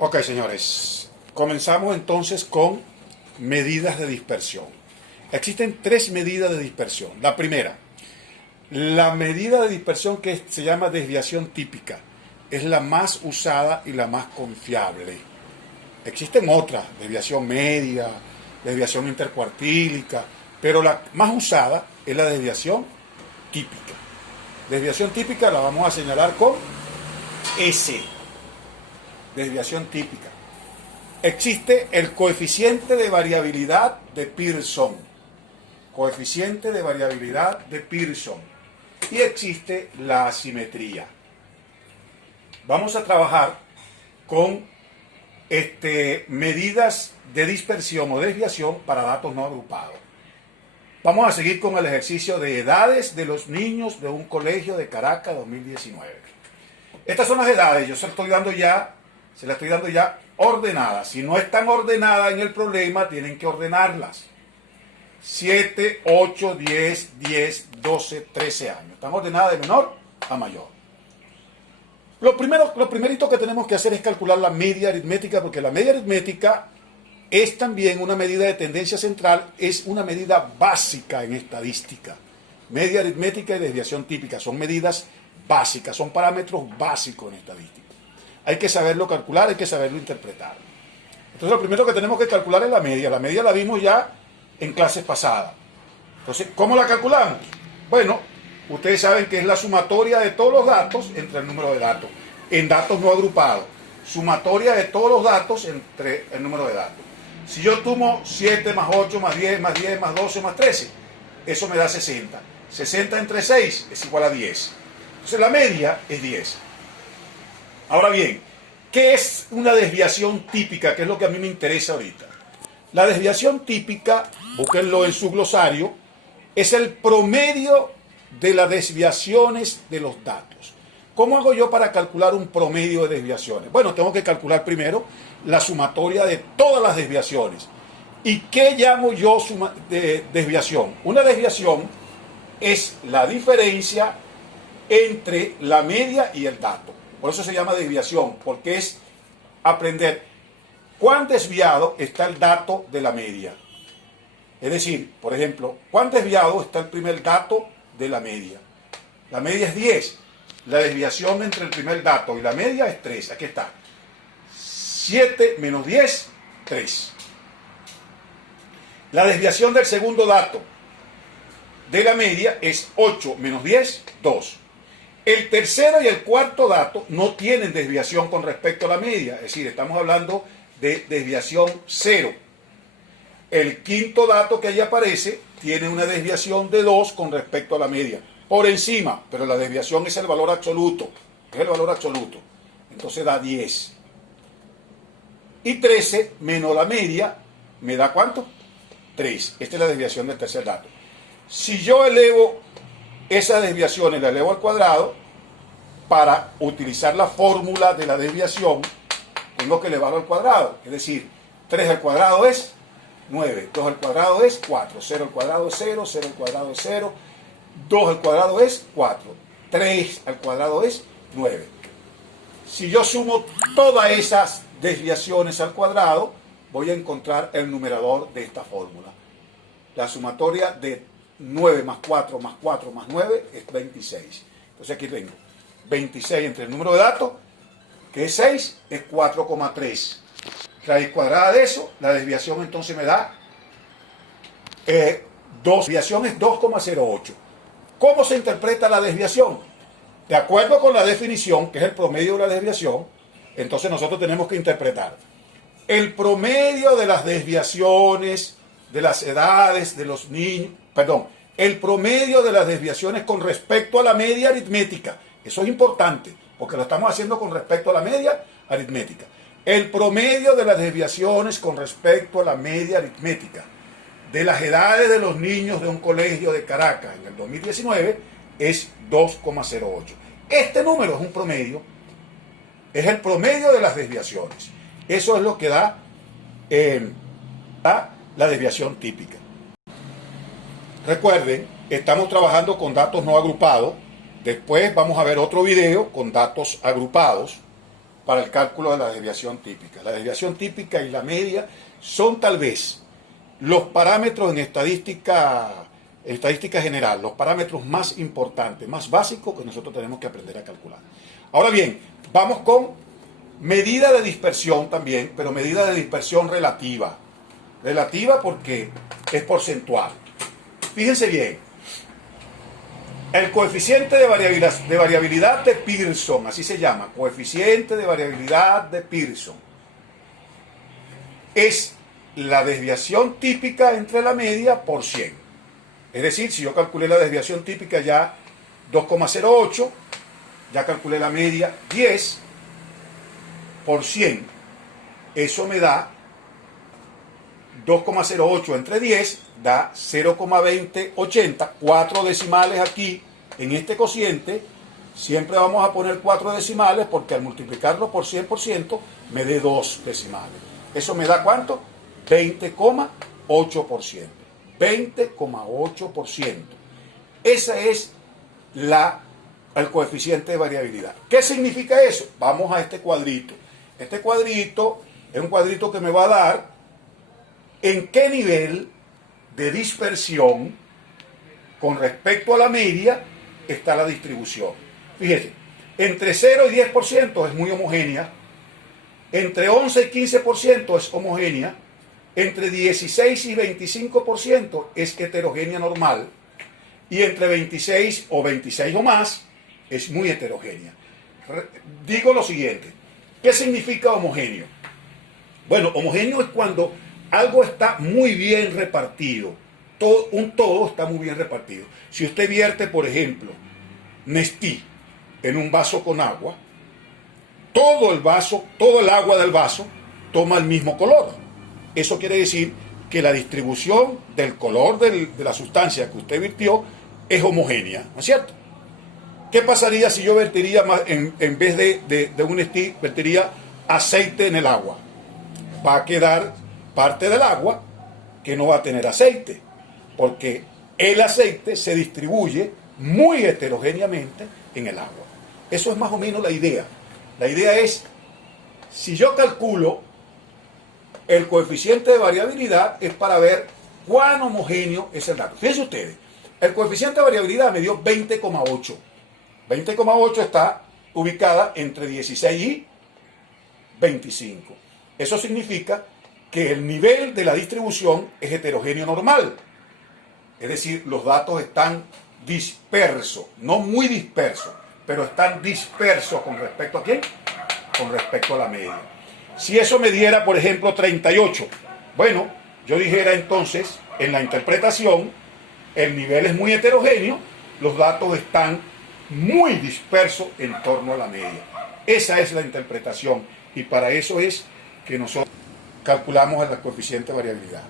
Ok, señores, comenzamos entonces con medidas de dispersión. Existen tres medidas de dispersión. La primera, la medida de dispersión que se llama desviación típica, es la más usada y la más confiable. Existen otras, desviación media, desviación intercuartílica, pero la más usada es la desviación típica. Desviación típica la vamos a señalar con S. Desviación típica. Existe el coeficiente de variabilidad de Pearson. Coeficiente de variabilidad de Pearson. Y existe la asimetría. Vamos a trabajar con medidas de dispersión o desviación para datos no agrupados. Vamos a seguir con el ejercicio de edades de los niños de un colegio de Caracas 2019. Estas son las edades, yo se las estoy dando ya ordenadas. Si no están ordenadas en el problema, tienen que ordenarlas. 7, 8, 10, 12, 13 años. Están ordenadas de menor a mayor. Lo primerito que tenemos que hacer es calcular la media aritmética, porque la media aritmética es también una medida de tendencia central, es una medida básica en estadística. Media aritmética y desviación típica son medidas básicas, son parámetros básicos en estadística. Hay que saberlo calcular, hay que saberlo interpretar. Entonces lo primero que tenemos que calcular es la media. La media la vimos ya en clases pasadas. Entonces, ¿cómo la calculamos? Bueno, ustedes saben que es la sumatoria de todos los datos entre el número de datos, en datos no agrupados. Sumatoria de todos los datos entre el número de datos. Si yo sumo 7 más 8 más 10 más 10 más 12 más 13, eso me da 60. 60 entre 6 es igual a 10. Entonces la media es 10. Ahora bien, ¿qué es una desviación típica? Que es lo que a mí me interesa ahorita. La desviación típica, búsquenlo en su glosario, es el promedio de las desviaciones de los datos. ¿Cómo hago yo para calcular un promedio de desviaciones? Bueno, tengo que calcular primero la sumatoria de todas las desviaciones. ¿Y qué llamo yo desviación? Una desviación es la diferencia entre la media y el dato. Por eso se llama desviación, porque es aprender cuán desviado está el dato de la media. Es decir, por ejemplo, cuán desviado está el primer dato de la media. La media es 10. La desviación entre el primer dato y la media es 3. Aquí está. 7 menos 10, 3. La desviación del segundo dato de la media es 8 menos 10, 2. El tercero y el cuarto dato no tienen desviación con respecto a la media, es decir, estamos hablando de desviación 0. El quinto dato que ahí aparece tiene una desviación de 2 con respecto a la media, por encima, pero la desviación es el valor absoluto, entonces da 10. Y 13 menos la media me da ¿cuánto? 3. Esta es la desviación del tercer dato. Si yo elevo esas desviaciones, la elevo al cuadrado, para utilizar la fórmula de la desviación, tengo que elevarlo al cuadrado. Es decir, 3 al cuadrado es 9, 2 al cuadrado es 4, 0 al cuadrado es 0, 0 al cuadrado es 0, 2 al cuadrado es 4, 3 al cuadrado es 9. Si yo sumo todas esas desviaciones al cuadrado, voy a encontrar el numerador de esta fórmula. La sumatoria de 9 más 4 más 4 más 9 es 26. Entonces aquí tengo 26 entre el número de datos, que es 6, es 4,3. Raíz cuadrada de eso, la desviación entonces me da desviación es 2,08. ¿Cómo se interpreta la desviación? De acuerdo con la definición, que es el promedio de la desviación, entonces nosotros tenemos que interpretar el promedio de las desviaciones de las edades de los niños, el promedio de las desviaciones con respecto a la media aritmética. Eso es importante, porque lo estamos haciendo con respecto a la media aritmética. El promedio de las desviaciones con respecto a la media aritmética de las edades de los niños de un colegio de Caracas en el 2019 es 2,08. Este número es un promedio, es el promedio de las desviaciones. Eso es lo que da la desviación típica. Recuerden, estamos trabajando con datos no agrupados. Después vamos a ver otro video con datos agrupados para el cálculo de la desviación típica. La desviación típica y la media son tal vez los parámetros en estadística general, los parámetros más importantes, más básicos que nosotros tenemos que aprender a calcular. Ahora bien, vamos con medida de dispersión también, pero medida de dispersión relativa. Relativa porque es porcentual. Fíjense bien, el coeficiente de variabilidad de Pearson, así se llama, coeficiente de variabilidad de Pearson, es la desviación típica entre la media por 100. Es decir, si yo calculé la desviación típica ya 2,08, ya calculé la media 10 por 100, eso me da 2,08 entre 10, da 0,2080, 4 decimales aquí en este cociente. Siempre vamos a poner 4 decimales porque al multiplicarlo por 100% me dé 2 decimales. ¿Eso me da cuánto? 20,8%. 20,8%. Ese es el coeficiente de variabilidad. ¿Qué significa eso? Vamos a este cuadrito. Este cuadrito es un cuadrito que me va a dar en qué nivel de dispersión con respecto a la media está la distribución. Fíjese, entre 0 y 10% es muy homogénea, entre 11 y 15% es homogénea, entre 16 y 25% es heterogénea normal, y entre 26 o 26 o más es muy heterogénea. Digo lo siguiente, ¿qué significa homogéneo? Bueno, homogéneo es cuando algo está muy bien repartido, un todo está muy bien repartido. Si usted vierte, por ejemplo, Nestí en un vaso con agua, todo el agua del vaso toma el mismo color. Eso quiere decir que la distribución del color de la sustancia que usted virtió es homogénea, ¿no es cierto? ¿Qué pasaría si yo vertiría en vez de un Nestí, vertiría aceite en el agua? Va a quedar parte del agua que no va a tener aceite, porque el aceite se distribuye muy heterogéneamente en el agua. Eso es más o menos la idea. La idea es, si yo calculo el coeficiente de variabilidad, es para ver cuán homogéneo es el dato. Fíjense ustedes, el coeficiente de variabilidad me dio 20,8. 20,8 está ubicada entre 16 y 25. Eso significa que el nivel de la distribución es heterogéneo normal. Es decir, los datos están dispersos, no muy dispersos, pero están dispersos con respecto a ¿quién? Con respecto a la media. Si eso me diera, por ejemplo, 38, bueno, yo dijera entonces, en la interpretación, el nivel es muy heterogéneo, los datos están muy dispersos en torno a la media. Esa es la interpretación, y para eso es que nosotros calculamos el coeficiente de variabilidad.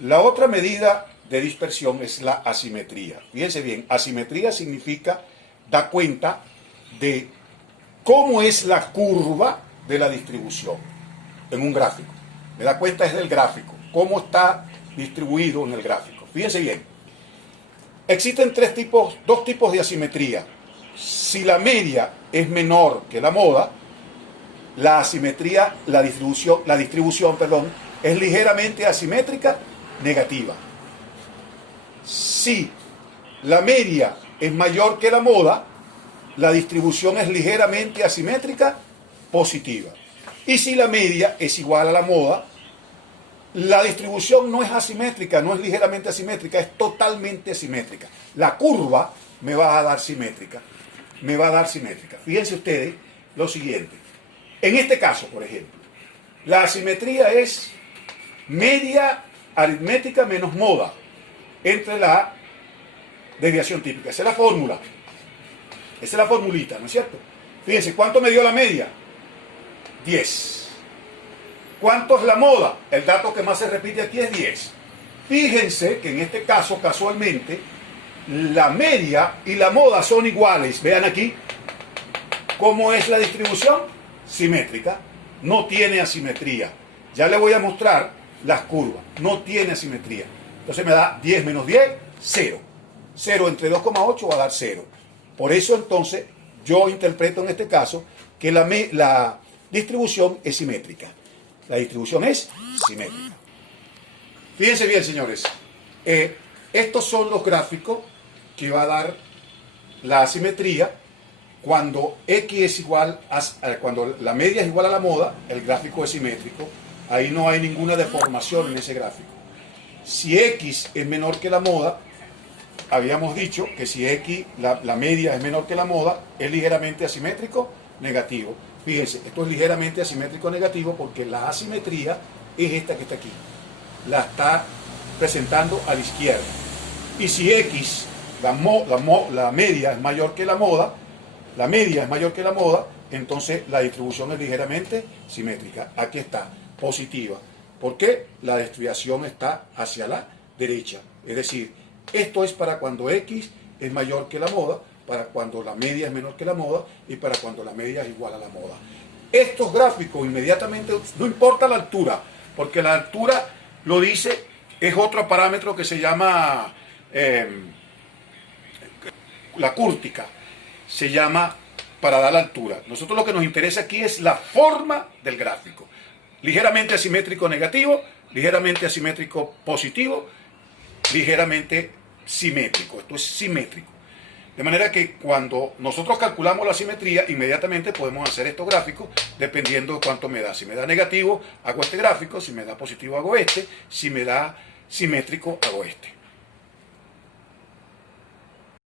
La otra medida de dispersión es la asimetría. Fíjense bien, asimetría significa, da cuenta de cómo es la curva de la distribución en un gráfico. Me da cuenta es del gráfico, cómo está distribuido en el gráfico. Fíjense bien, existen dos tipos de asimetría. Si la media es menor que la moda, la asimetría, la distribución, es ligeramente asimétrica, negativa. Si la media es mayor que la moda, la distribución es ligeramente asimétrica, positiva. Y si la media es igual a la moda, la distribución no es asimétrica, no es ligeramente asimétrica, es totalmente asimétrica. La curva me va a dar simétrica, Fíjense ustedes lo siguiente. En este caso, por ejemplo, la asimetría es media aritmética menos moda entre la desviación típica. Esa es la fórmula. Esa es la formulita, ¿no es cierto? Fíjense, ¿cuánto me dio la media? 10. ¿Cuánto es la moda? El dato que más se repite aquí es 10. Fíjense que en este caso, casualmente, la media y la moda son iguales. Vean aquí cómo es la distribución. Simétrica, no tiene asimetría. Ya le voy a mostrar las curvas. No tiene asimetría. Entonces me da 10 menos 10, 0. 0 entre 2,8 va a dar 0. Por eso entonces yo interpreto en este caso que la distribución es simétrica. La distribución es simétrica. Fíjense bien, señores. Estos son los gráficos que va a dar la asimetría cuando X es igual cuando la media es igual a la moda, el gráfico es simétrico. Ahí no hay ninguna deformación en ese gráfico. Si X es menor que la moda, habíamos dicho que si X, la media es menor que la moda, es ligeramente asimétrico, negativo. Fíjense, esto es ligeramente asimétrico negativo porque la asimetría es esta que está aquí. La está presentando a la izquierda. Y si X, la media es mayor que la moda, entonces la distribución es ligeramente simétrica. Aquí está, positiva. ¿Por qué? La desviación está hacia la derecha. Es decir, esto es para cuando X es mayor que la moda, para cuando la media es menor que la moda y para cuando la media es igual a la moda. Estos gráficos inmediatamente, no importa la altura, porque la altura lo dice, es otro parámetro que se llama la cúrtica, se llama para dar la altura. Nosotros lo que nos interesa aquí es la forma del gráfico. Ligeramente asimétrico negativo, ligeramente asimétrico positivo, ligeramente simétrico. Esto es simétrico. De manera que cuando nosotros calculamos la simetría, inmediatamente podemos hacer estos gráficos dependiendo de cuánto me da. Si me da negativo, hago este gráfico. Si me da positivo, hago este. Si me da simétrico, hago este.